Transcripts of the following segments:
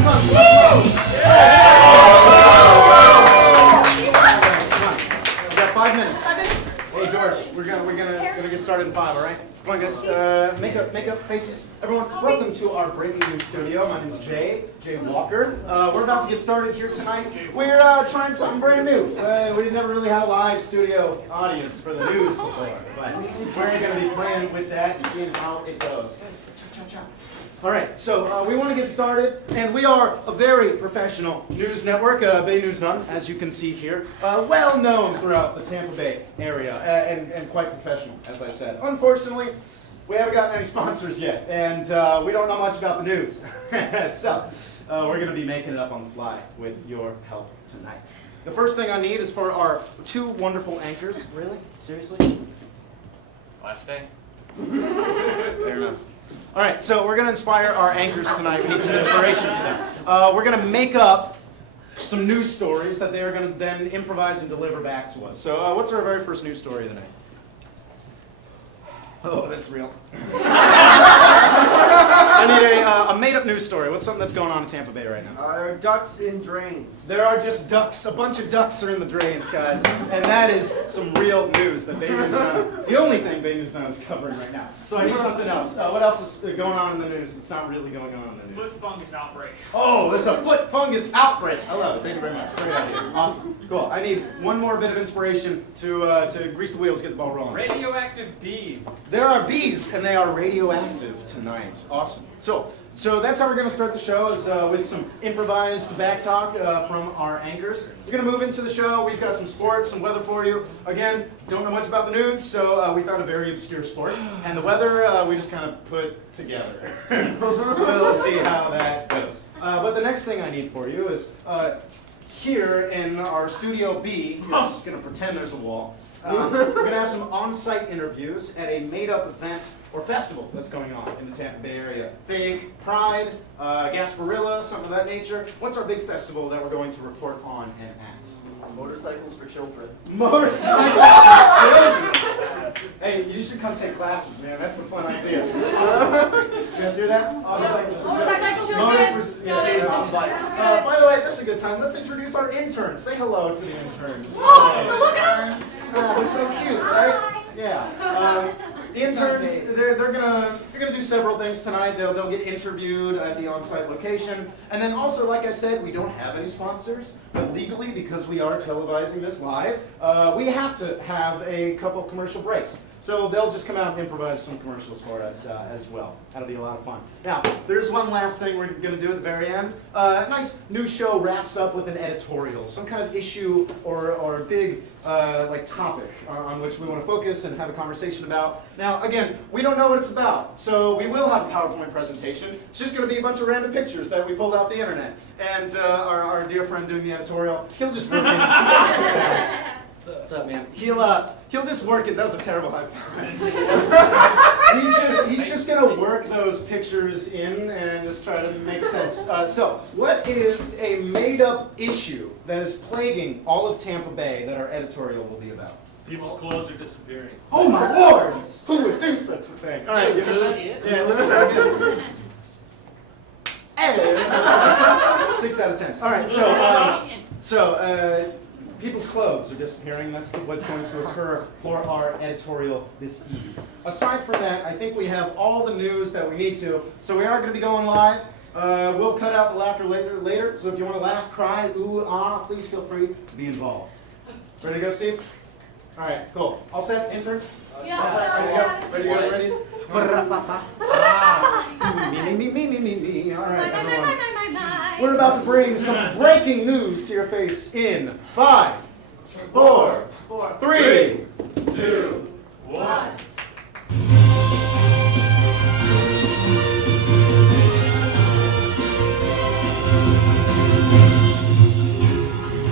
We got 5 minutes. Hey George, we're gonna get started in 5. All right? Come on, guys. Make up faces. Everyone, welcome to our breaking news studio. My name's Jay Walker. We're about to get started here tonight. We're trying something brand new. We've never really had a live studio audience for the news before, but we're gonna be playing with that and seeing how it goes. All right, so we want to get started, and we are a very professional news network, Bay News None, as you can see here, well known throughout the Tampa Bay area, and quite professional, as I said. Unfortunately, we haven't gotten any sponsors yet, and we don't know much about the news. So we're going to be making it up on the fly with your help tonight. The first thing I need is for our 2 wonderful anchors. Really? Seriously? Last day. Fair enough. All right, so we're going to inspire our anchors tonight. We need some inspiration for them. We're going to make up some news stories that they are going to then improvise and deliver back to us. So what's our very first news story of the night? Oh, that's real. I need a made-up news story. What's something that's going on in Tampa Bay right now? Ducks in drains. There are just ducks. A bunch of ducks are in the drains, guys. And that is some real news that Bay News None. It's the only thing Bay News None is covering right now. So I need something else. What else is going on in the news that's not really going on in the news? Foot fungus outbreak. Oh, there's a foot fungus outbreak. I love it. Thank you very much. Great idea. Awesome. Cool. I need one more bit of inspiration to grease the wheels, get the ball rolling. Radioactive bees. There are bees, and they are radioactive tonight. Awesome. So that's how we're going to start the show, is with some improvised back talk from our anchors. We're going to move into the show. We've got some sports, some weather for you. Again, don't know much about the news, so we found a very obscure sport. And the weather, we just kind of put together. We'll see how that goes. But the next thing I need for you is here in our Studio B, we're just going to pretend there's a wall. We're going to have some on-site interviews at a made-up event or festival that's going on in the Tampa Bay area. Think Pride, Gasparilla, something of that nature. What's our big festival that we're going to report on and at? Motorcycles for children. Motorcycles for children! Hey, you should come take classes, man. That's a fun idea. Awesome. You guys hear that? Motorcycles for children. By the way, this is a good time. Let's introduce our interns. Say hello to the interns. Oh, look at them! They're so cute, right? Yeah. The interns, they're gonna do several things tonight. They'll get interviewed at the on-site location, and then also, like I said, we don't have any sponsors, but legally, because we are televising this live, we have to have a couple commercial breaks. So they'll just come out and improvise some commercials for us as well. That'll be a lot of fun. Now, there's one last thing we're going to do at the very end. A nice news show wraps up with an editorial, some kind of issue or big like topic on which we want to focus and have a conversation about. Now, again, we don't know what it's about, so we will have a PowerPoint presentation. It's just going to be a bunch of random pictures that we pulled off the internet. And our dear friend doing the editorial, he'll just work in. What's up, man? He'll just work it. That was a terrible high five. he's just gonna work those pictures in and just try to make sense. So, what is a made-up issue that is plaguing all of Tampa Bay that our editorial will be about? People's clothes are disappearing. Oh my Lord! Who would do such a thing? All right, you know that? Yeah, let's try again. And 6 out of 10. All right, so people's clothes are disappearing. That's what's going to occur for our editorial this eve. Aside from that, I think we have all the news that we need to. So we are going to be going live. We'll cut out the laughter later. So if you want to laugh, cry, ooh, ah, please feel free to be involved. Ready to go, Steve? All right, cool. All set, interns? Yeah. All set, ready to go? Ready? Me. All right, everyone. We're about to bring some breaking news to your face in 5, 4, 3, 2, 1.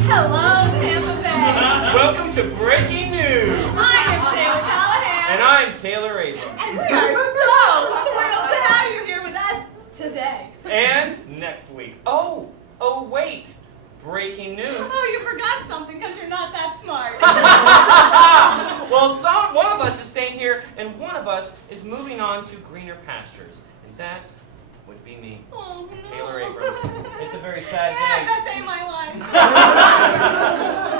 Hello, Tampa Bay. Welcome to Breaking News. I am Taylor Callahan. And I'm Taylor Abrams. And we are so thrilled to have you here with us today. And next week. Oh, wait. Breaking news. Oh, you forgot something because you're not that smart. Well, one of us is staying here, and one of us is moving on to greener pastures. And that would be me, Oh, no. Taylor Abrams. It's a very sad Yeah, day. this ain't my life.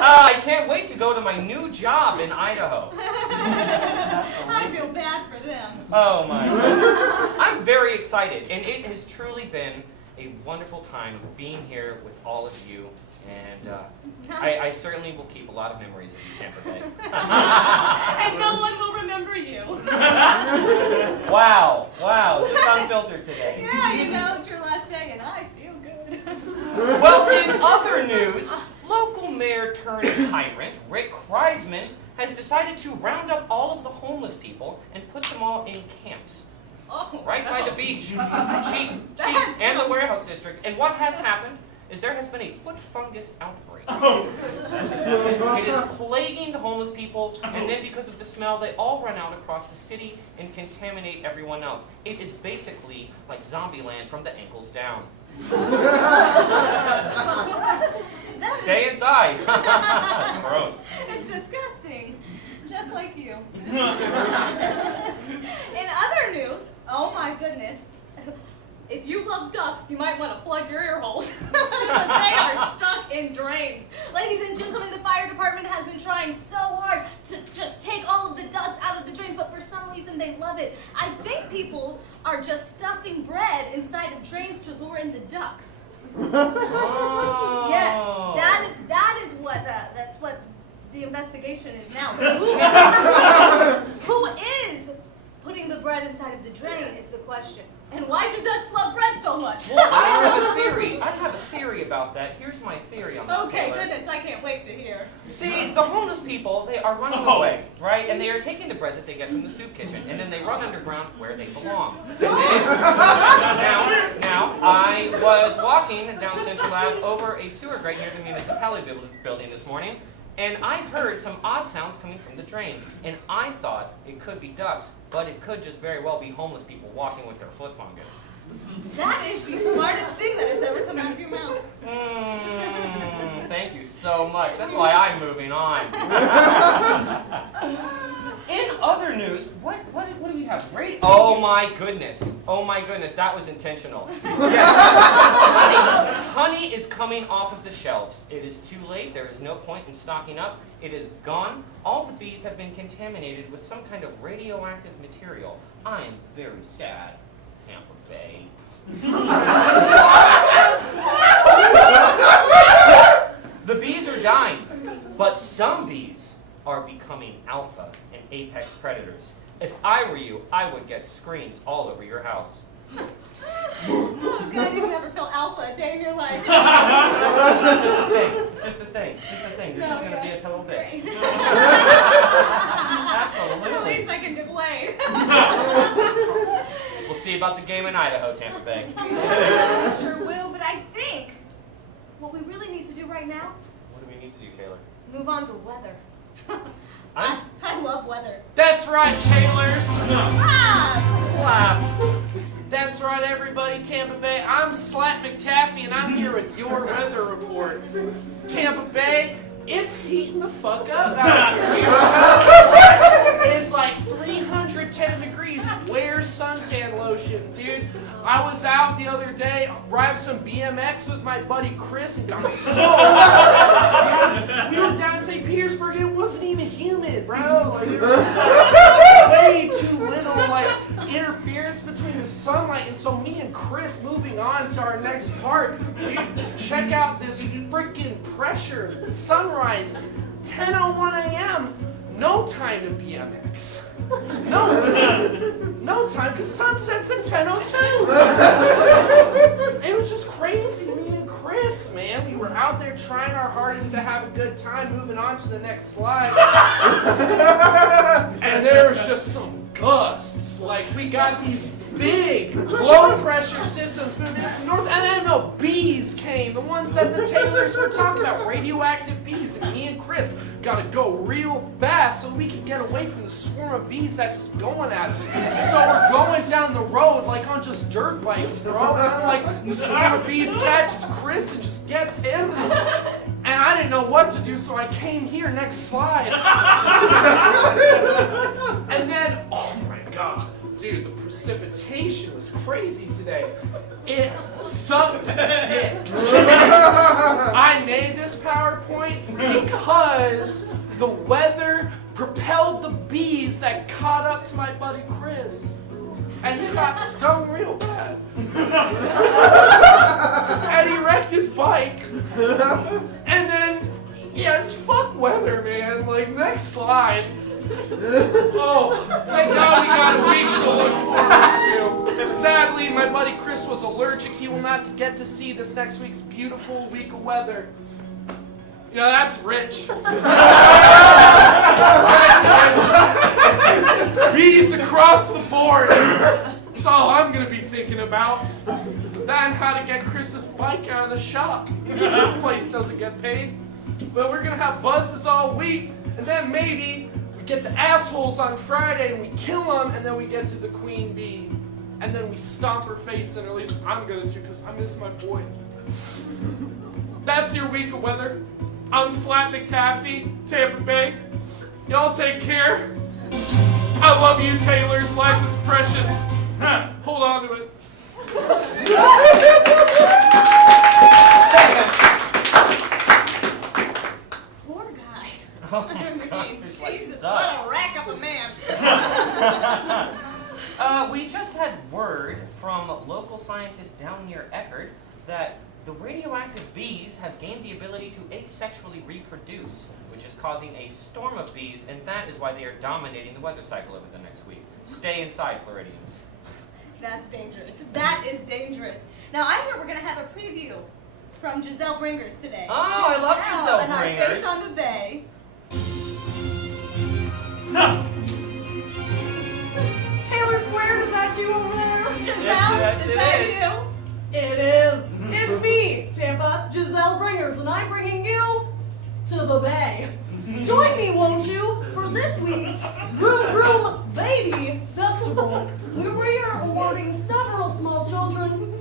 I can't wait to go to my new job in Idaho. I feel bad for them. Oh my goodness. I'm very excited, and it has truly been a wonderful time being here with all of you. And I certainly will keep a lot of memories of you, Tampa Bay. And no one will remember you. Wow, just unfiltered today. Yeah, you know, it's your last day and I feel good. Well, in other news, local mayor turned tyrant, Rick Kreisman, has decided to round up all of the homeless people and put them all in camps. Oh, Right by the beach, cheap, and the warehouse district. And what has happened is there has been a foot fungus outbreak. It is plaguing the homeless people, and then because of the smell, they all run out across the city and contaminate everyone else. It is basically like Zombieland from the ankles down. Stay inside. That's gross. It's disgusting. Just like you. In other news, oh my goodness, if you love ducks, you might want to plug your ear holes. Because they are stuck in drains. Ladies and gentlemen, the fire department has been trying so hard to just take all of the ducks out of the drains, but for some reason they love it. I think people are just stuffing bread inside of drains to lure in the ducks. Oh. Yes, that's what the investigation is now. Who is putting the bread inside of the drain is the question. And why do ducks love bread so much? Well, I have a theory about that. Here's my theory on that, Okay, Taylor. goodness, I can't wait to hear. See, the homeless people, they are running away, right? And they are taking the bread that they get from the soup kitchen, and then they run underground where they belong. And then, now, I was walking down Central Ave over a sewer grate near the municipality building this morning, and I heard some odd sounds coming from the drain, and I thought it could be ducks, but it could just very well be homeless people walking with their foot fungus. That is the smartest thing that has ever come out of your mouth. Thank you so much. That's why I'm moving on. In other news, what do we have? Oh my goodness, that was intentional. Yes. Honey is coming off of the shelves. It is too late. There is no point in stocking up. It is gone. All the bees have been contaminated with some kind of radioactive material. I am very sad, Tampa Bay. The bees are dying, but some bees are becoming alpha and apex predators. If I were you, I would get screens all over your house. Oh God, you've never felt alpha a day in your life. It's just a thing. You're just going to be a total bitch. At Absolutely. least I can get laid. We'll see about the game in Idaho, Tampa Bay. Sure will, but I think what we really need to do right now What do we need to do, Taylor? is move on to weather. I love weather. That's right, Taylors. Ah! Slap. That's right, everybody. Tampa Bay. I'm Slap McTaffy, and I'm here with your weather report. Tampa Bay, it's heating the fuck up out here. It's like 310 degrees. Wear suntan lotion, dude. I was out the other day riding some BMX with my buddy Chris and got so hot. We were down in St. Petersburg and it wasn't even humid, bro. Like there was way too little like interference between the sunlight. And so me and Chris moving on to our next part, dude, check out this freaking pressure. Sunrise, 10:01 a.m. No time to BMX. No time, because sunset's at 10:02. It was just crazy, me and Chris, man. We were out there trying our hardest to have a good time, moving on to the next slide. And there was just some gusts. Like, we got these big low pressure systems moving in from north, and then no bees came, the ones that the Taylors were talking about, radioactive bees, and me and Chris gotta go real fast so we can get away from the swarm of bees that's just going at us. So we're going down the road like on just dirt bikes, bro, and then like the swarm of bees catches Chris and just gets him. And I didn't know what to do, so I came here, next slide. And then, oh my God. Dude, the precipitation was crazy today. It sucked dick. I made this PowerPoint because the weather propelled the bees that caught up to my buddy Chris. And he got stung real bad. And he wrecked his bike. And then, yeah, it's fuck weather, man. Like, next slide. Oh, thank God we got a week to look forward to. Sadly, my buddy Chris was allergic. He will not get to see this next week's beautiful week of weather. You know, that's rich. That's rich. Bees across the board. That's all I'm going to be thinking about. That and how to get Chris's bike out of the shop. Because this place doesn't get paid. But we're going to have buzzes all week. And then maybe we get the assholes on Friday and we kill them. And then we get to the queen bee. And then we stomp her face in, or at least I'm going to because I miss my boy. That's your week of weather. I'm Slap McTaffy, Tampa Bay. Y'all take care. I love you, Taylors. Life is precious. Hold on to it. Poor guy. Oh I my mean, God, this life Jesus, sucks. what a rack of a man. We just had word from local scientists down near Eckerd that the radioactive bees have gained the ability to asexually reproduce, which is causing a storm of bees, and that is why they are dominating the weather cycle over the next week. Stay inside, Floridians. That's dangerous. That is dangerous. Now, I hear we're going to have a preview from Giselle Bringers today. Oh, I love Giselle and Bringers. our face on the bay. Taylor Squared, is that you over there? Giselle, yes, is it that is. you? It is. It's me, Tampa, Giselle Bringers, and I'm bringing you to the Bay. Join me, won't you, for this week's Vroom Vroom Baby Festival, where we are awarding several small children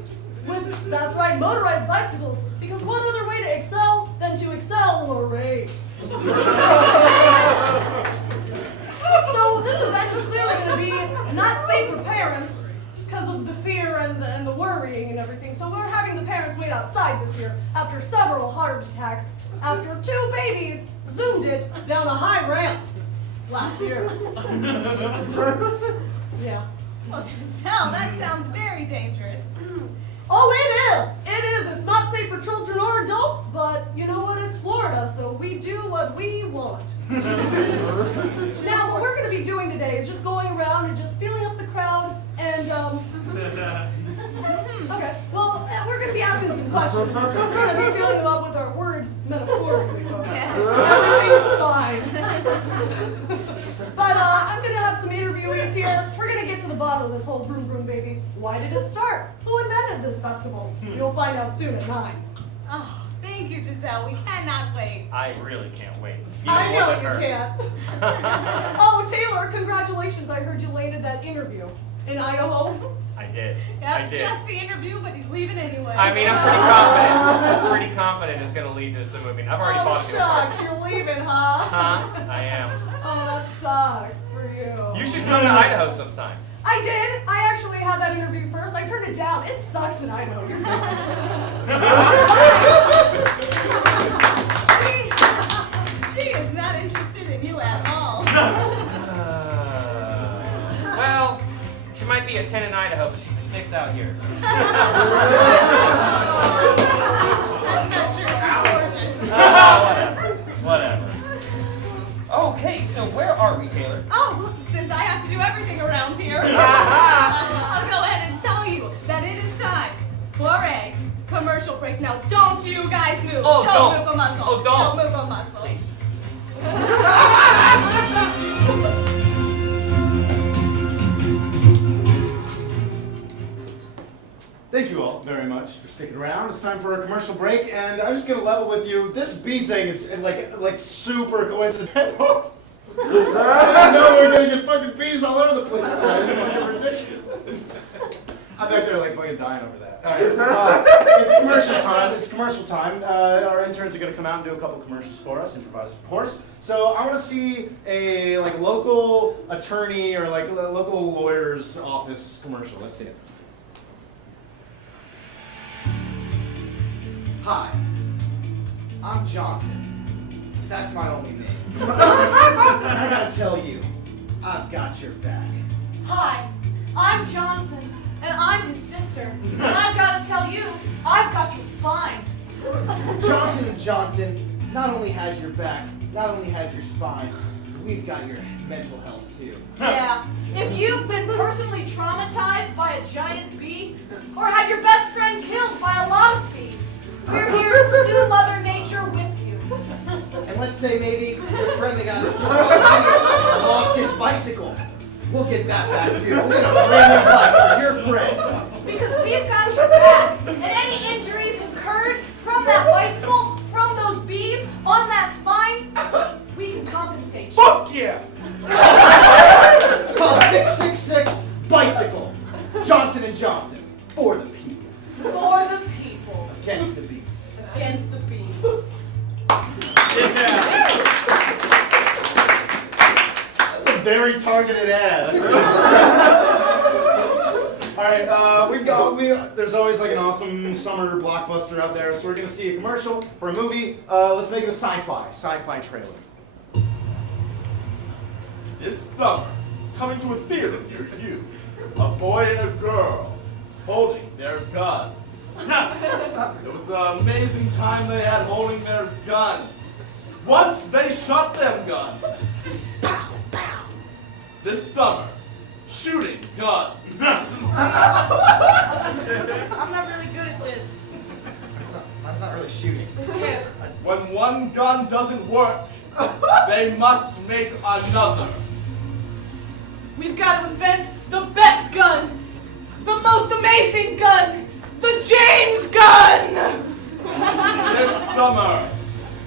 with, that's right, motorized bicycles, because what other way to excel than to excel in a race? So this event is clearly going to be not safe for parents because of the fear and the worrying and everything. So we're having the parents wait outside this year after several heart attacks after 2 babies zoomed it down a high ramp last year. Yeah. Well, Giselle, that sounds very dangerous. Oh, it is. It is. It's not safe for children or adults, but you know what? It's Florida, so we do what we want. Now, what we're going to be doing today is just going around and just feeling up the crowd and, okay, well, we're going to be asking some questions. We're going to be filling them up with our words metaphorically, folks. Everything's fine. But I'm going to have some interviewees here. We're going to get to the bottom of this whole Vroom Vroom Baby. Why did it start? Who invented this festival? You'll find out soon at 9. Oh, thank you, Giselle. We cannot wait. I really can't wait. I Even know more than you her. can't. Oh, Taylor, congratulations. I heard you landed that interview in Idaho. I did. Yep, I did. just the interview, but he's leaving anyway. I mean, I'm pretty confident. I'm pretty confident it's going to lead to some movie. I've already Oh, bought it. shucks, you're leaving, huh? Huh? I am. Oh, that sucks for you. You should come to Idaho sometime. I did. I actually had that interview first. I turned it down. It sucks in Idaho. You're She is not interested in you at all. Well, she might be a 10 in Idaho, but she's a 6 out here. That's not true. She's gorgeous. Whatever. Okay, so where are we, Taylor? Oh, well, since I have to do everything around here, I'll go ahead and tell you that it is time for a commercial break. Now, don't you guys move. Oh, don't. Move a muscle. Oh, don't. move a muscle. Please. Thank you all very much for sticking around. It's time for a commercial break, and I'm just gonna level with you. This bee thing is like super coincidental. I didn't know we were gonna get fucking bees all over the place tonight. It's fucking ridiculous. I bet they're like fucking dying over that. All right, it's commercial time. It's commercial time. Our interns are gonna come out and do a couple commercials for us, improvise, of course. So I want to see a local attorney or like a local lawyer's office commercial. Let's see it. Hi, I'm Johnson. That's my only name. I gotta tell you, I've got your back. Hi, I'm Johnson, and I'm his sister. And I've got to tell you, I've got your spine. Johnson & Johnson not only has your back, not only has your spine, we've got your mental health too. Yeah, if you've been personally traumatized by a giant bee, or had your best friend killed by a lot of bees, we're here to sue Mother Nature with you. And let's say maybe your friend that got killed by bees lost his bicycle. We'll get that back too. We'll get a brand new bike for your friend. Because we've got your back, and any injuries incurred from that bicycle, from those bees, on that spine, we can compensate you. Fuck yeah! Call 666 Bicycle. Johnson & Johnson. For the people. For the people, Against the bees. against the bees. That's a very targeted ad. All right, there's always like an awesome summer blockbuster out there, so we're gonna see a commercial for a movie. Let's make it a sci-fi trailer. This summer, coming to a theater near you, a boy and a girl holding their guns. It was an amazing time they had holding their guns. Once they shot them guns. Pow, pow. This summer, shooting guns. I'm not really good at this. That's not really shooting. Yeah. When one gun doesn't work, they must make another. We've got to invent the best gun, the most amazing gun, the James gun! This summer,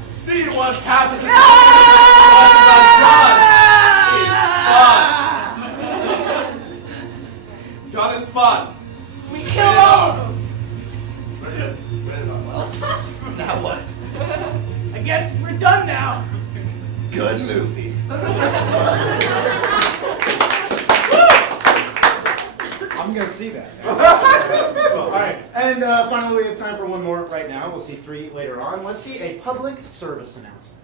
see what happens when the gun is fun. Gun is fun. We kill all of them. Brilliant. Well, now what? I guess we're done now. Good movie. I'm gonna see that. All right, and finally we have time for one more right now. We'll see 3 later on. Let's see a public service announcement.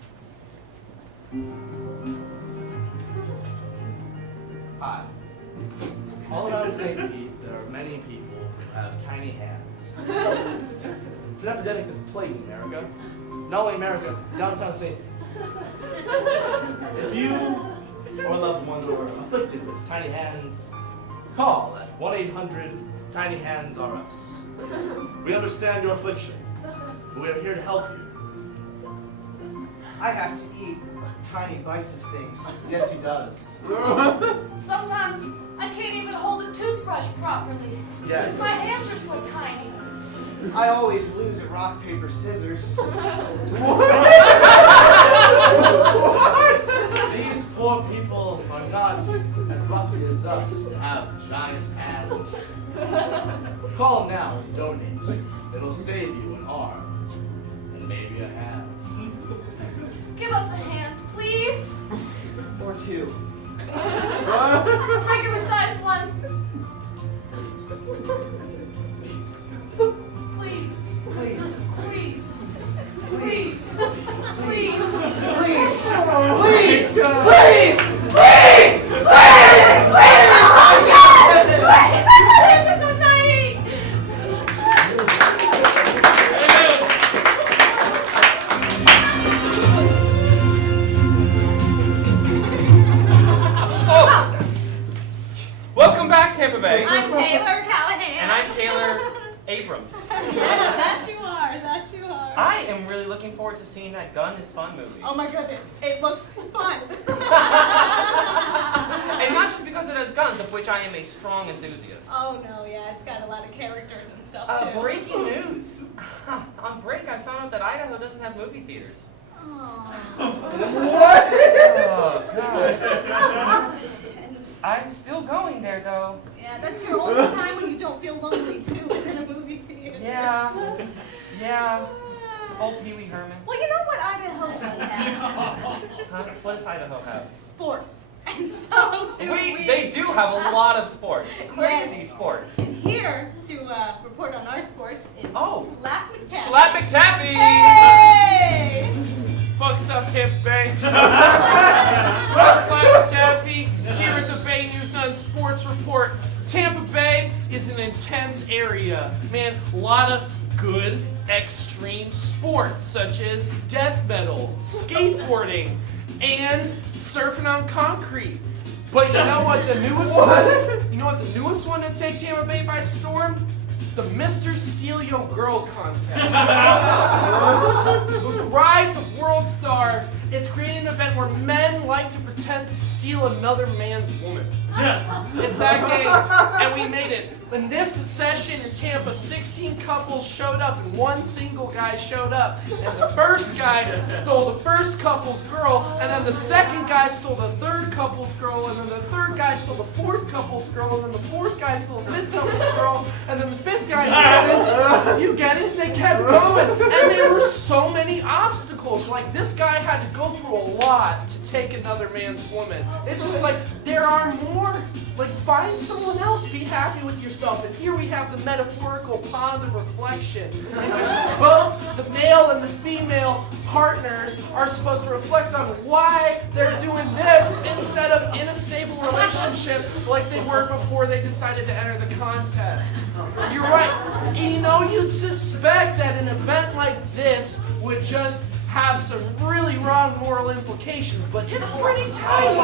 Hi. All around St. Pete, there are many people who have tiny hands. It's an epidemic that's plaguing America. Not only America, downtown St. If you or loved ones were afflicted with tiny hands, call at 1-800-TINY-HANDS-RE-US. We understand your affliction, but we are here to help you. I have to eat tiny bites of things. Yes, he does. Sometimes I can't even hold a toothbrush properly. Yes. My hands are so tiny. I always lose at rock, paper, scissors. These poor people are not as lucky as us to have giant hands. Call now and donate. It'll save you an arm and maybe a hand. Give us a hand, please. Or 2. Regular sized one. Please. Please. Please. Please. Please. Please. Please. Please. Please. Please. Please. Please. Oh my God! Please! My hands are so tiny! Oh! Welcome back, Tampa Bay. I'm Taylor Callahan. And I'm Taylor Abrams. Yeah, that you are. That you are. I am really looking forward to seeing that Gun is Fun movie. Oh my goodness, it looks fun. And not just because it has guns, of which I am a strong enthusiast. Oh no, yeah, it's got a lot of characters and stuff too. Breaking news. On break, I found out that Idaho doesn't have movie theaters. Aw. Oh, God. I'm still going there, though. Yeah, that's your only time when you don't feel lonely too, is in a movie theater. Yeah. Yeah. Full Pee Wee Herman. Well, you know what Idaho does have? Huh? What does Idaho have? Sports. And so do we. They do have a lot of sports. Crazy sports. And here to report on our sports is Oh. Slap McTaffy. Slap McTaffy! Hey! Fucks up, Tampa Bay. I'm Slat McTaffy here at the Bay News 9 Sports Report. Tampa Bay is an intense area. Man, a lot of good extreme sports such as death metal, skateboarding, and surfing on concrete. But you know what the newest one? You know what the newest one to take Tampa Bay by storm? It's the Mr. Steal Your Girl contest. With the rise of World Star, it's created an event where men like to pretend to steal another man's woman. It's that game, and we made it. In this session in Tampa, 16 couples showed up and one single guy showed up. And the first guy stole the first couple's girl, and then the second guy stole the third couple's girl, and then the third guy stole the fourth couple's girl, and then the fourth guy stole the fifth couple's girl, and then the fifth guy, you get it? They kept going. And there were so many obstacles. Like, this guy had to go through a lot to take another man's woman. It's just like, there are more. Like, find someone else, be happy with yourself. And here we have the metaphorical pond of reflection, in which both the male and the female partners are supposed to reflect on why they're doing this instead of in a stable relationship like they were before they decided to enter the contest. You're right. And you know, you'd suspect that an event like this would just have some really wrong moral implications, but it's pretty tight.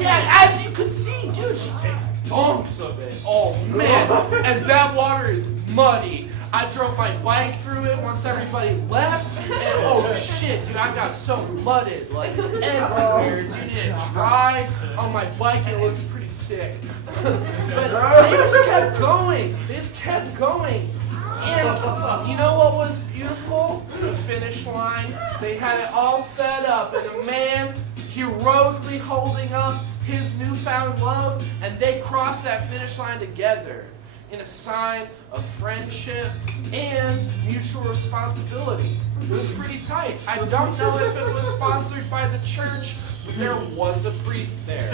Yeah, as you could see, dude, she takes donks of it. Oh man, and that water is muddy. I drove my bike through it once everybody left, and oh shit, dude, I got so mudded, like everywhere, dude. It dried on my bike, and it looks pretty sick. But they just kept going. They just kept going. And you know what was beautiful? The finish line. They had it all set up, and a man heroically holding up his newfound love, and they crossed that finish line together in a sign of friendship and mutual responsibility. It was pretty tight. I don't know if it was sponsored by the church, but there was a priest there.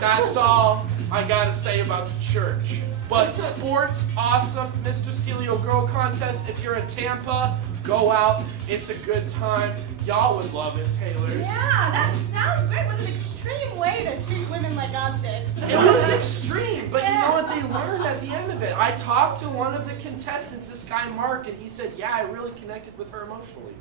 That's all I gotta say about the church. But sports, awesome. Mr. Steal Your Girl contest. If you're in Tampa, go out. It's a good time. Y'all would love it, Taylors. Yeah, that sounds great. What an extreme way to treat women like objects. It was extreme, but you know what they learned at the end of it? I talked to one of the contestants, this guy Mark, and he said, yeah, I really connected with her emotionally.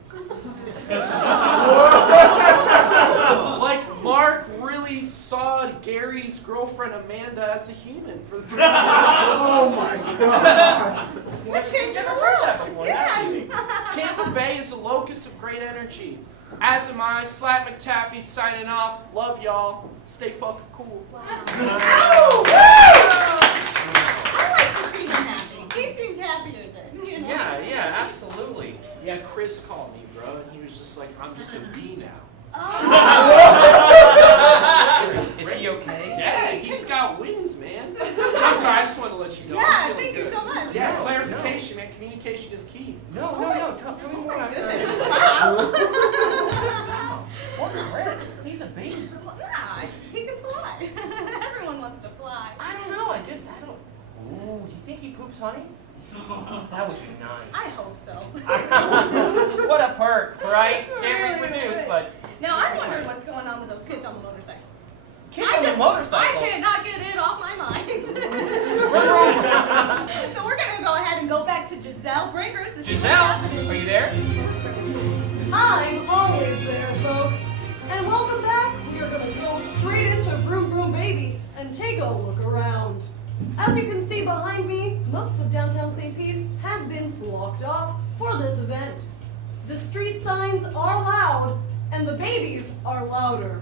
Like, Mark really saw Gary's girlfriend Amanda as a human for the first time. Oh my god. We're changing the world. Yeah. Tampa Bay is a locus of great energy. As am I, Slat McTaffy signing off. Love y'all. Stay fucking cool. Wow. I like to see him happy. He seemed happy with it. You know? Yeah, absolutely. Yeah, Chris called me, bro, and he was just like, I'm just a bee now. Is he okay? Yeah, he's got wings, man. I'm sorry, I just wanted to let you know. Yeah, I'm feeling thank you good. so much. Yeah, No, clarification, man. Communication is key. No. Tell me more about Goodness. that. Wow. Poor Chris. He's a bee. Yeah, he can fly. Everyone wants to fly. I don't know. I don't. Ooh, do you think he poops honey? That would be nice. I hope so. What a perk, right? Can't Really, reproduce, really. but Now I'm wondering what's going on with those kids on the motorcycles. kids on the motorcycles. I cannot get it off my mind. So we're gonna go ahead and go back to Giselle Brinkers to see what's happening. Giselle, are you there? I'm always there, folks. And welcome back. We are going to go straight into Vroom Vroom Baby and take a look around. As you can see behind me, most of downtown St. Pete has been blocked off for this event. The street signs are loud, and the babies are louder.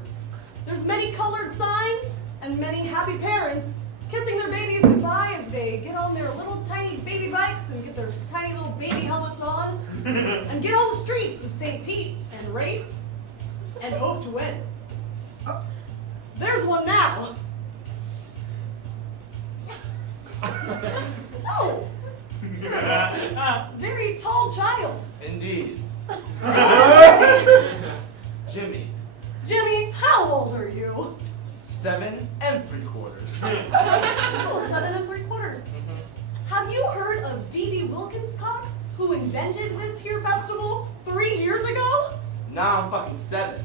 There's many colored signs and many happy parents kissing their babies goodbye as they get on their little tiny baby bikes and get their tiny little baby helmets on and get on the streets of St. Pete and race and hope to win. There's one now. Oh! Very tall child. Indeed. Jimmy, Jimmy, how old are you? 7 3/4. Oh, 7 3/4. Have Have you heard of D.D. Wilkins Cox, who invented this here festival 3 years ago? Now I'm fucking 7.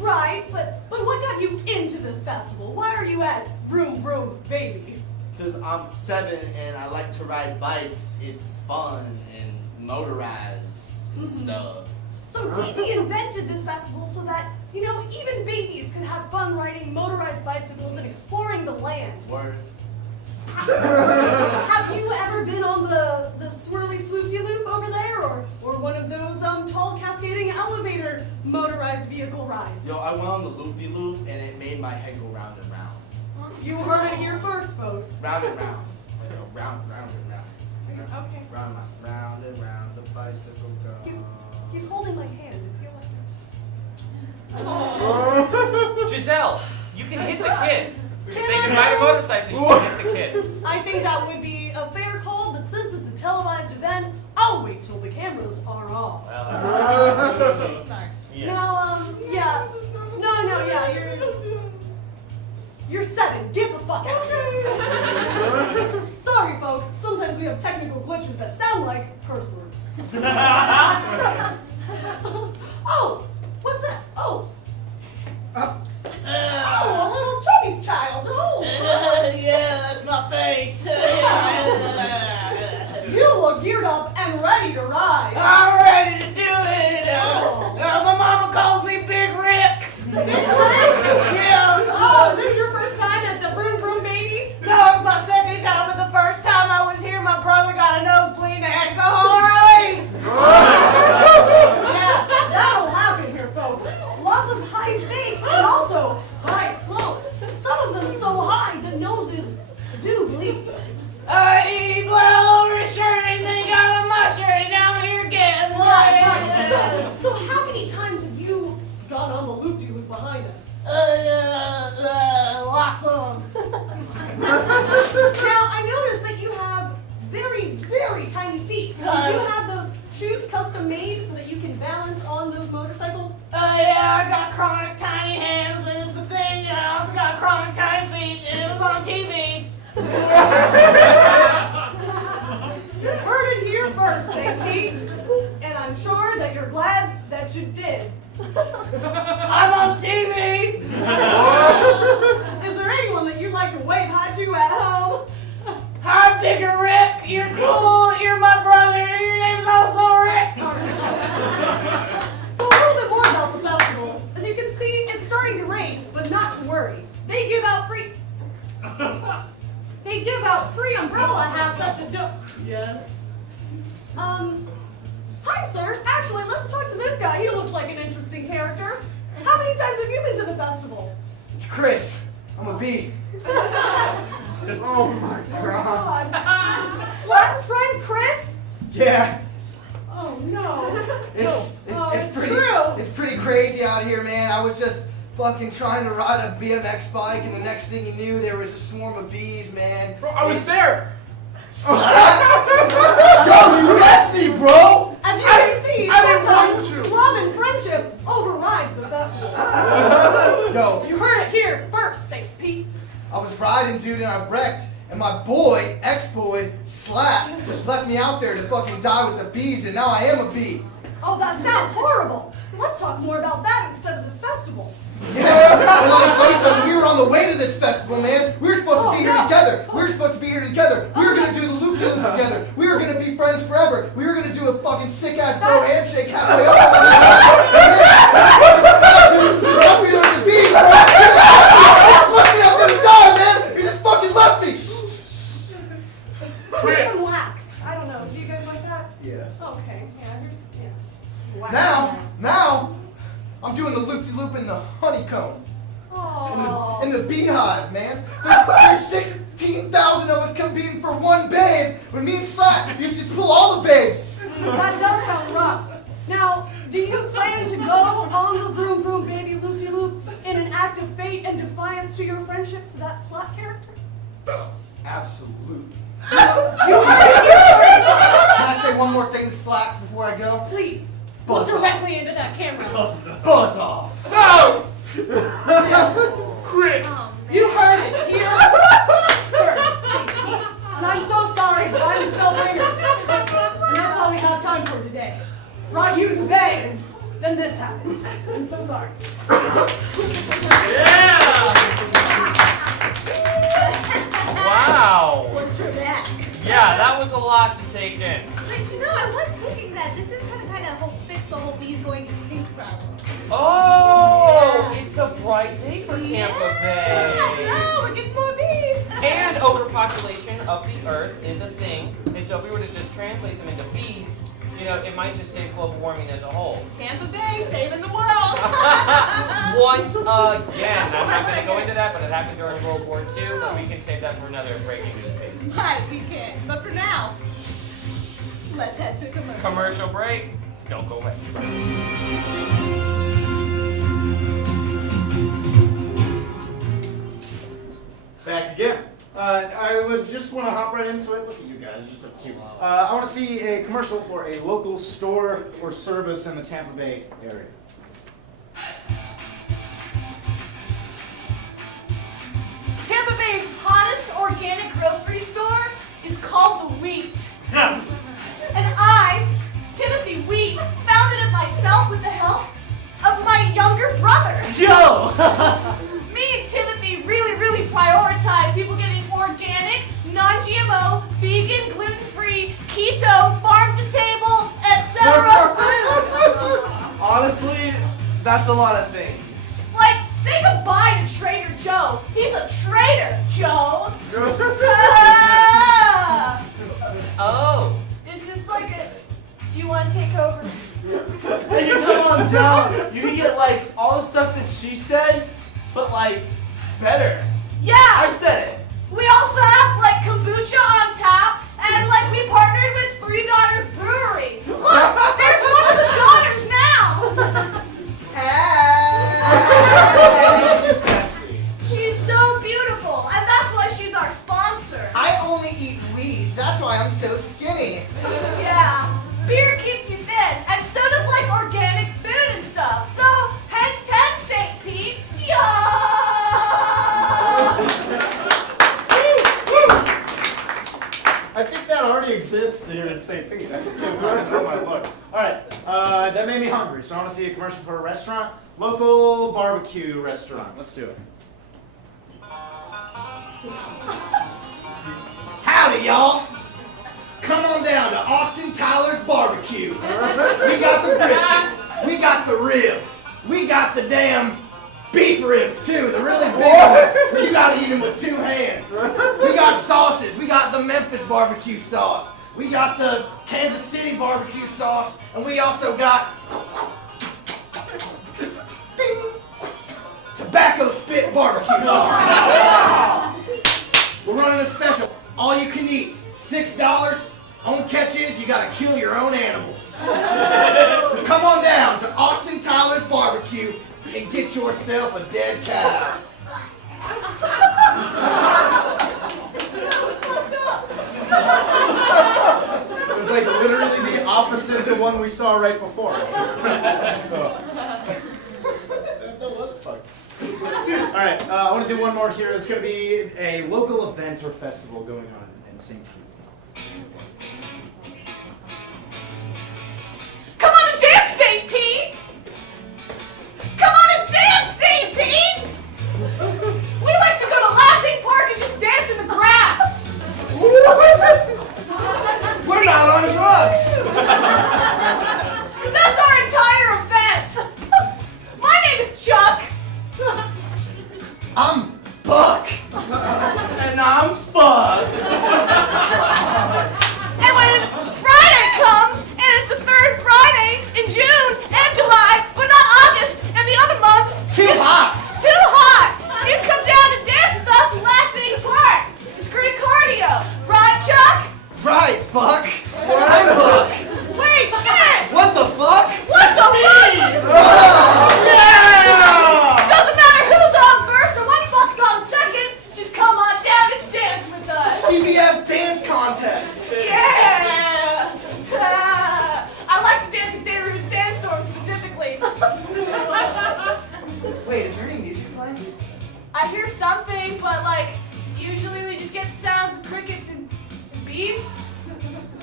Right, but what got you into this festival? Why are you at Vroom Vroom Baby? Because I'm 7 and I like to ride bikes. It's fun and motorized and stuff. So D.D. invented this festival so that, you know, even babies could have fun riding motorized bicycles and exploring the land. Word. Have you ever been on the swirly swoopty loop over there, or one of those tall cascading elevator motorized vehicle rides? Yo, I went on the loop-de-loop and it made my head go round and round. You heard it here first, folks. Round and round. Like, round and round. Okay. Round and round the bicycle goes. He's holding my hand. Is he like Giselle, you can hit the kid. They Can can I? ride a motorcycle, you can hit the kid. I think that would be a fair call, but since it's a televised event, I'll wait till the cameras are off. Now, yeah. No, yeah, you're 7. Get the fuck out of here. Sorry, folks. Sometimes we have technical glitches that sound like curse words. Oh, what's that? Oh. Oh, a little Chubby's child. Oh. Yeah, that's my face. You look geared up and ready to ride. I'm ready to do it. Oh. My mama calls me Big Rick. Big Rick? Yeah. Oh, is this your first time at the Vroom Vroom Baby? No, it's my second time, but the first time I was here, my brother got a nosebleed and I had to go home early. Yes, that'll happen here, folks. Lots of high stakes and also high slopes. Some of them so high the noses do bleed. He blew all over his shirt and then he got on my shirt and now I'm here again. Right. So how many times have you gone on the loop-de-loop behind us? Lots of them. Now, I noticed that you have very, very tiny feet. Do you have those shoes custom made so that you can balance on those motorcycles? Yeah, I got chronic tiny hands and it's the thing, I also got chronic tiny feet and it was on TV. You heard it here first, Sadie. And I'm sure that you're glad that you did. I'm on TV. Is there anyone that you'd like to wave hi to at home? Hi, Bigger Rick. You're cool. You're my brother. Your name's also Rick. So a little bit more about the festival. As you can see, it's starting to rain, but not to worry. They give out free umbrella hats at the door. Yes. Hi, sir. Actually, let's talk to this guy. He looks like an interesting character. How many times have you been to the festival? It's Chris. I'm a bee. Oh my god. Slap's friend, Chris? Yeah. Oh, no. It's pretty true. It's pretty crazy out here, man. I was just fucking trying to ride a BMX bike, and the next thing you knew, there was a swarm of bees, man. Bro, I was there. Yo, you left me, bro. As you can see, I didn't sometimes want to. love and friendship overrides the festival. Yo, You heard it here first, St. Pete. I was riding, dude, and I wrecked, and my boy, ex-boy, Slap, just left me out there to fucking die with the bees, and now I am a bee. Oh, that sounds horrible. Let's talk more about that instead of this festival. Yeah, well, let me tell you something. We were on the way to this festival, man. We were supposed to be here together. We were supposed to be here together. We were going to do the loop-de-loop together. We were going to be friends forever. We were going to do a fucking sick-ass bro handshake halfway up. He left me there with the bees, bro. He just left me out there to die, man. He just fucking left me. Here's some wax. I don't know. Do you guys like that? Yeah. Okay. Yeah, here's wax. Now, I'm doing the loop-de-loop in the honeycomb. Aww. In the beehive, man. There's 16,000 of us competing for one babe. When me and Slap used to pull all the babes. That does sound rough. Now, do you plan to go on the Vroom Vroom Baby Loop-de-Loop in an act of fate and defiance to your friendship to that Slap character? Absolutely. You heard it here Can I say one more thing to Slap before I go? first. Please. Buzz Look off. directly into that camera. Buzz off. No! Chris! You heard it here first. I'm so sorry, but I'm Giselle Ringers. And that's all we have time for today. Brought you to the Bay, and then this happened. I'm so sorry. Yeah! Wow. What's your back? Yeah, that was a lot to take in. But you know, I was thinking that this is gonna kind of help fix the whole bees going extinct problem. Oh, it's a bright day for Tampa Yeah, Bay. no, we're getting more bees. And overpopulation of the earth is a thing. And so if we were to just translate them into bees, you know, it might just save global warming as a whole. Tampa Bay saving the world. Once again. I'm not going to go into that, but it happened during World War II, but we can save that for another breaking news case. Right, we can. But for now, let's head to commercial. Commercial break. Don't go away. Back again. I would just want to hop right into it. Look at you guys, you're so cute. I want to see a commercial for a local store or service in the Tampa Bay area. Tampa Bay's hottest organic grocery store is called The Wheat. And I, Timothy Wheat, founded it myself with the help of my younger brother. Yo! Me and Timothy really prioritize people getting organic, non-GMO, vegan, gluten-free, keto, farm-to-table, etc. food. Honestly, that's a lot of things. Like, say goodbye to Trader Joe. He's a traitor, Joe. Ah! Oh. Is this like a... Do you want to take over? Hey, you come on down. You can get like all the stuff that she said, but like better. Yeah! I said it. We also have like kombucha on tap, and like we partnered with Three Daughters Brewery. Look, there's one of the daughters now. She's sexy. She's so beautiful, and that's why she's our sponsor. I only eat weed. That's why I'm so skinny. Yeah, beer keeps you thin, and so does like organic food and stuff. So head 10, St. Pete. Yeah. I think that already exists here in St. Pete. I think they've learned from my look. Alright, that made me hungry, so I want to see a commercial for a restaurant. Local barbecue restaurant. Let's do it. Howdy, y'all. Come on down to Austin Tyler's Barbecue. We got the briskets. We got the ribs. We got the damn beef ribs, too. The really big ones. You gotta eat them with 2 hands. We got sauces. We got the Memphis barbecue sauce. We got the Kansas City barbecue sauce. And we also got tobacco spit barbecue sauce. We're running a special. All you can eat. $6. On catches, you gotta kill your own animals. So come on down to Austin Tyler's Barbecue and get yourself a dead cow. It was like literally the opposite of the one we saw right before. That was fucked. Alright, I want to do one more here. It's going to be a local event or festival going on in St. Pete. Come on and dance, St. Pete! Come on and dance, St. Pete! We like to go to Lansing Park and just dance in the grass! We're not on drugs. That's our entire event! My name is Chuck! I'm Buck. And I'm fucked. And when Friday comes, and it's the 3rd Friday in June and July, but not August and the other months. Too hot. Too hot! You come down and dance with us in Lansing Park. It's great cardio. Right, Chuck? Right, Buck. I'm Buck. Wait, shit! What the fuck? What's the fuck? Yeah! Doesn't matter who's on first or what fuck's on second. Just come on down and dance with us. CBF dance contest. Yeah! I like to dance with Darude Sandstorm specifically. Wait, is there any music playing? I hear something, but like, usually we just get sounds of crickets and bees?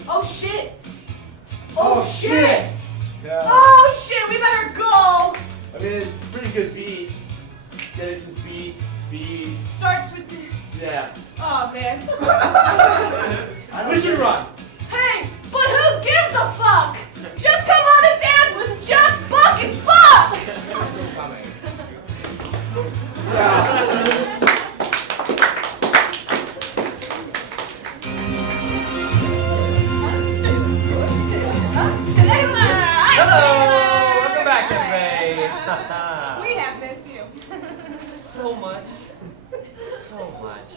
Oh shit! Oh, shit! Yeah. Oh shit! We better go. I mean, it's a pretty good beat. Yeah, it's just beat. Starts with the. Yeah. Oh man. We should run. Hey, but who gives a fuck? Just come on and dance with Chuck, Buck, and Fuck! Hello! Welcome back, everybody! We have missed you. So much. So much.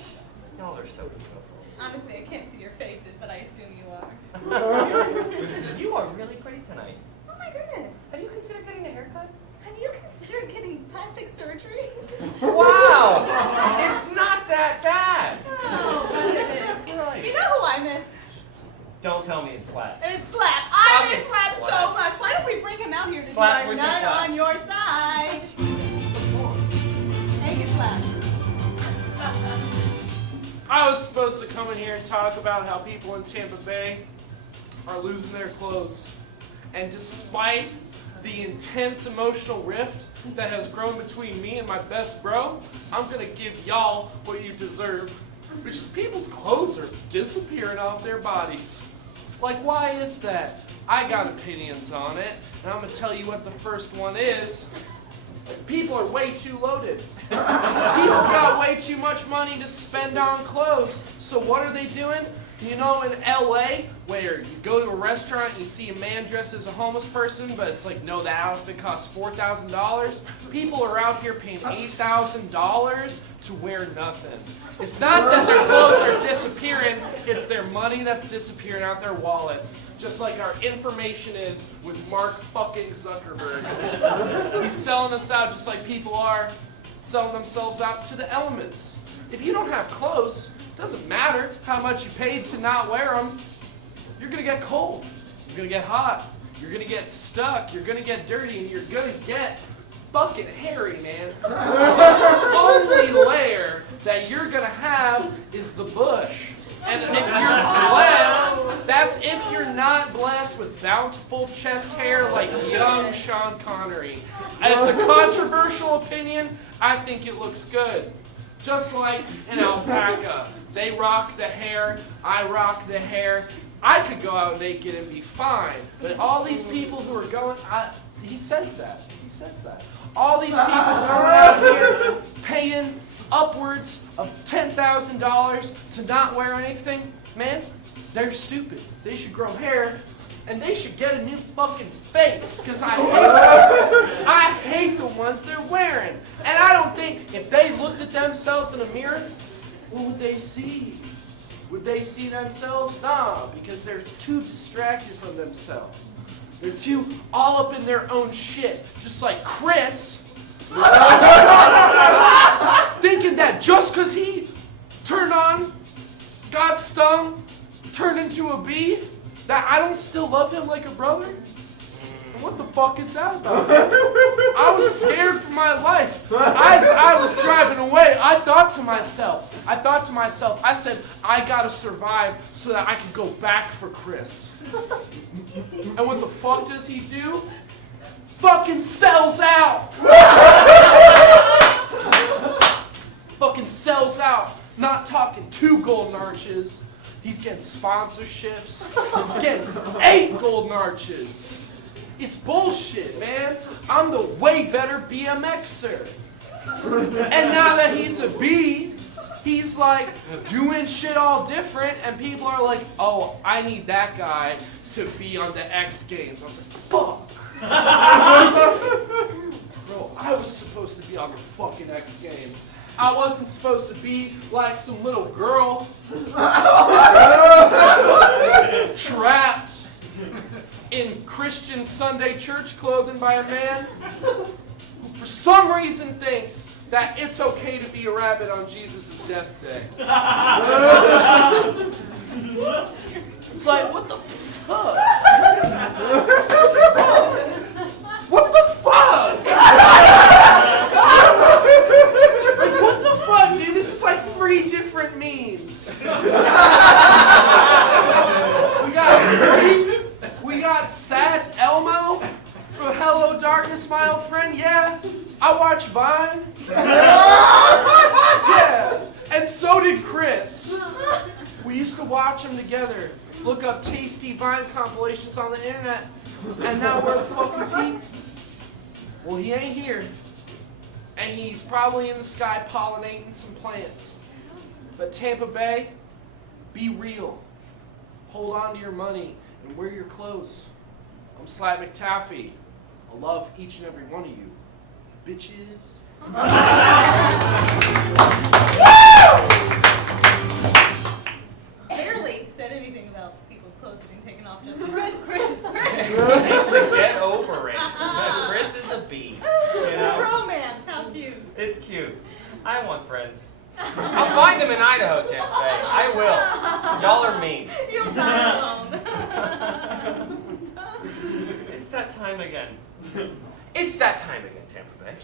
Y'all are so beautiful. Honestly, I can't see your faces, but I assume you are. You are really pretty tonight. Oh my goodness. Have you considered getting a haircut? Have you considered getting plastic surgery? Wow! It's not that bad! Oh, what is it? Right. You know who I miss? Don't tell me it's Slap. It's Slap. I Okay, miss Slap Slap. so much. Why don't we bring him out here to Slap, do where's our my nut class? on your side? Thank you, Slap. I was supposed to come in here and talk about how people in Tampa Bay are losing their clothes. And despite the intense emotional rift that has grown between me and my best bro, I'm gonna give y'all what you deserve. Which is people's clothes are disappearing off their bodies. Like, why is that? I got opinions on it, and I'm gonna tell you what the first one is. People are way too loaded. People got way too much money to spend on clothes. So what are they doing? You know, in LA, where you go to a restaurant and you see a man dressed as a homeless person, but it's like, no, that outfit costs $4,000. People are out here paying $8,000 to wear nothing. It's not that their clothes are disappearing, it's their money that's disappearing out their wallets. Just like our information is with Mark fucking Zuckerberg. He's selling us out just like people are selling themselves out to the elements. If you don't have clothes, it doesn't matter how much you paid to not wear them. You're gonna get cold. You're gonna get hot. You're gonna get stuck. You're gonna get dirty, and you're gonna get fucking hairy, man. The only layer that you're gonna have is the bush. And if you're blessed, that's if you're not blessed with bountiful chest hair like young Sean Connery. It's a controversial opinion. I think it looks good. Just like an alpaca. They rock the hair, I rock the hair. I could go out naked and be fine. But all these people who are going, he says that. All these people who are out here paying upwards of $10,000 to not wear anything, man, they're stupid. They should grow hair, and they should get a new fucking face, because I hate the ones they're wearing. And I don't think if they looked at themselves in a mirror, what would they see? Would they see themselves? Nah, because they're too distracted from themselves. They're too all up in their own shit, just like Chris. Thinking that just because he turned on, got stung, turned into a bee, that I don't still love him like a brother? What the fuck is that about? I was scared for my life. As I was driving away, I thought to myself, I said, I gotta survive so that I can go back for Chris. And what the fuck does he do? Fucking sells out! Fucking sells out. Not talking 2 golden arches. He's getting sponsorships. He's getting 8 golden arches. It's bullshit, man. I'm the way better BMXer. And now that he's a B, he's like doing shit all different, and people are like, oh, I need that guy to be on the X Games. I was like, fuck. Bro, I was supposed to be on the fucking X Games. I wasn't supposed to be like some little girl trapped in Christian Sunday church clothing by a man who for some reason thinks that it's okay to be a rabbit on Jesus' death day. It's like, what the fuck? What the fuck? Like, what the fuck, dude? This is like 3 different memes. We used to watch them together, look up tasty Vine compilations on the internet, and now where the fuck is he? Well, he ain't here. And he's probably in the sky pollinating some plants. But Tampa Bay, be real. Hold on to your money and wear your clothes. I'm Slat McTaffy. I love each and every one of you. Bitches. Barely said anything about people's clothes getting taken off just Chris. Get over it. Chris is a bee. You know? Romance, how cute. It's cute. I want friends. I'll find them in Idaho, Tampa Bay. I will. Y'all are mean. You'll die alone. It's that time again. It's that time again, Tampa Bay.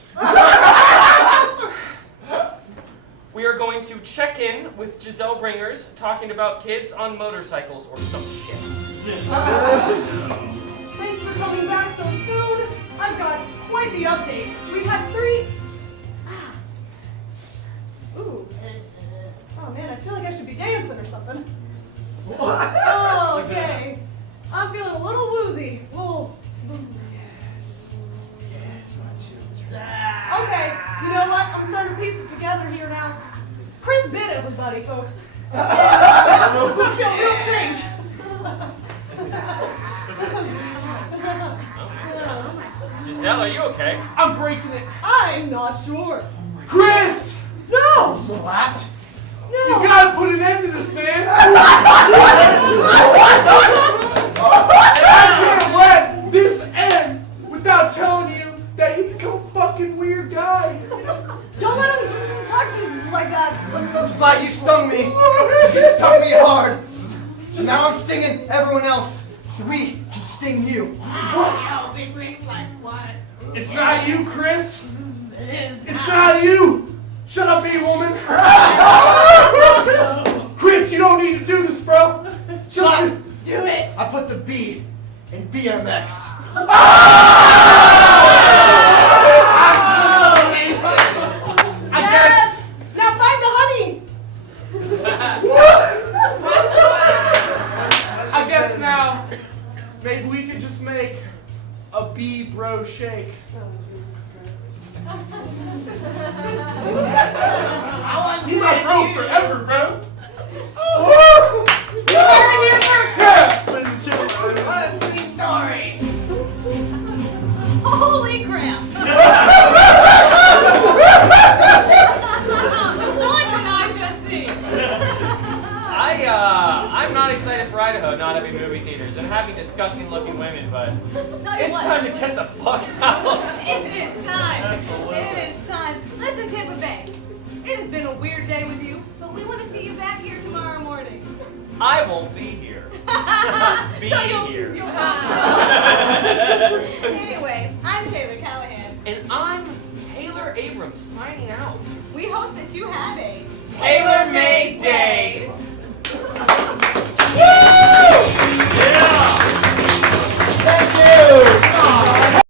We are going to check in with Giselle Bringers, talking about kids on motorcycles or some shit. Thanks for coming back so soon. I've got quite the update. We've had 3. Ooh. Oh man, I feel like I should be dancing or something. Oh, okay. I'm feeling a little woozy. Okay, you know what? I'm starting to piece it together here now. Chris bit everybody, folks. It's gonna feel real strange. Giselle, are you okay? I'm breaking it. I'm not sure. Chris! No! Slat! No! You gotta put an end to this, man! I can't let this end without telling you that you become a fucking weird guy. Don't let him talk to you like that. Slat, you stung me. You stung me hard. So now I'm stinging everyone else, so we can sting you. Yo, big wings like what? It's not you, Chris. It is. It's not you. Shut up, bee-woman. Chris, you don't need to do this, bro. Slat, Do it. I put the B in BMX. I guess. Now find the honey. I guess now, maybe we could just make a bee bro shake. You my bro forever, bro. You heard it here first. What a sweet story. Holy crap. What did I just see? I'm not excited for Idaho not having movie theaters and having disgusting looking women, but Tell you it's what. time to get the fuck out. It is time. Absolutely. It is time. Listen, Tampa Bay. It has been a weird day with you, but we want to see you back here tomorrow morning. I won't be here. Be So you'll here. Anyway, I'm Taylor Callahan. And I'm Taylor Abrams signing out. We hope that you have a Tailor-made day.